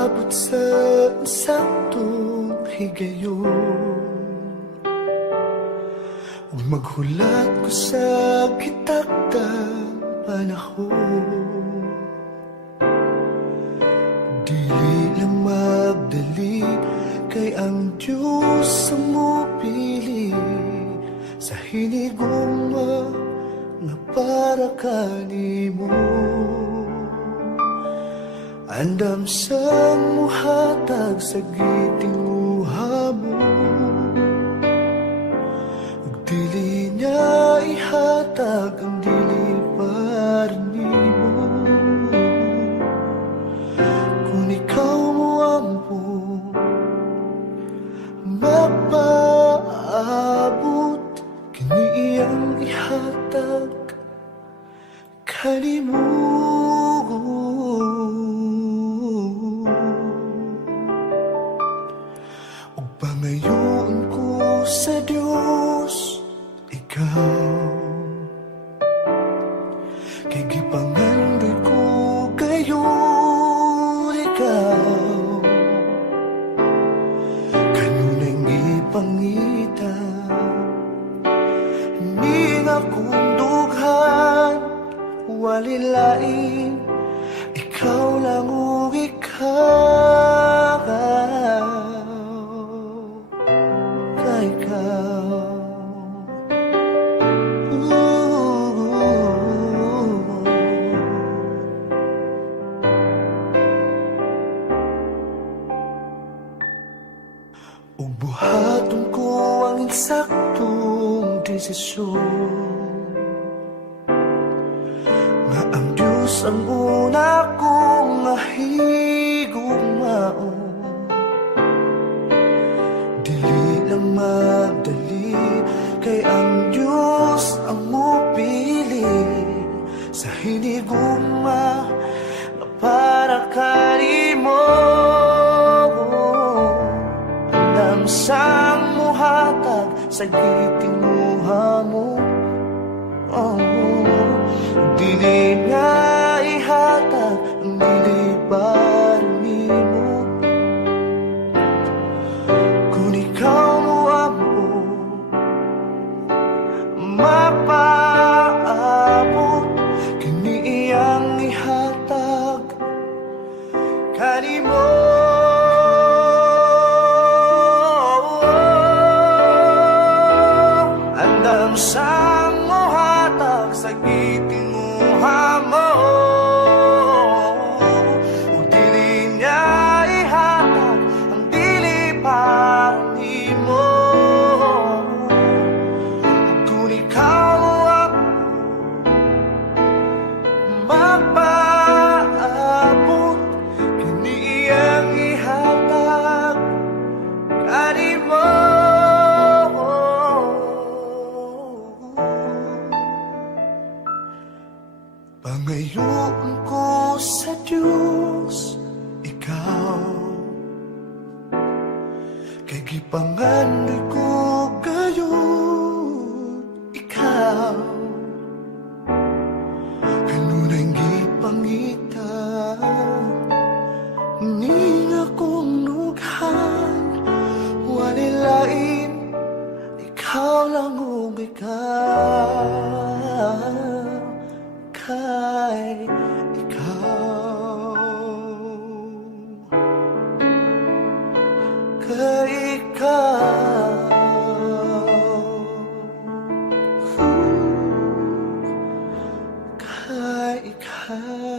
Abot sa saktong higayon, ug maghulat ko sa kitakdang panahon. Dili lang magdali, kay ang Diyos ang mupili sa hinigugma nga para kanimo. Andam sang muhatag sa gitinguha mo, ug dili niya ihatag ang dili para nimo. Kung ikaw mo ampo mapaabot, kini iyang ihatag kanimo. Pangayoon ko sa Diyos, ikaw, kay gipangandoy ko kayo, ikaw, kanunay ipangita, hindi nga kong dughan, walilain, ikaw lang o ikaw. Ug buhaton ko ang insaktong desisyon, nga ang Diyos ang una kong mahigugmaon. Dili lang magdali, kay ang Diyos ang mupili sa hinigugma nga para kanimo. Andam sang muhatag sa gitinguha mo, dili nga ihatag ang dili para nimo. Kung ikaw mo ampo mapaabot, kini iyang ihatag kanimo. Andam sang mohatag sa gitinguha mo, ug dili niya ihatag ang dili para nimo. Kung ikaw ang mapaabot, kini iyang ihatag kanimo. Pangayoon ko sa Diyos, ikaw, kay gipangandoy ko gayon, ikaw, kanunay gipangita, ni nga kong nughan, walilain, ikaw lang o ikaw. Kay ikaw, kay ikaw, kay ikaw.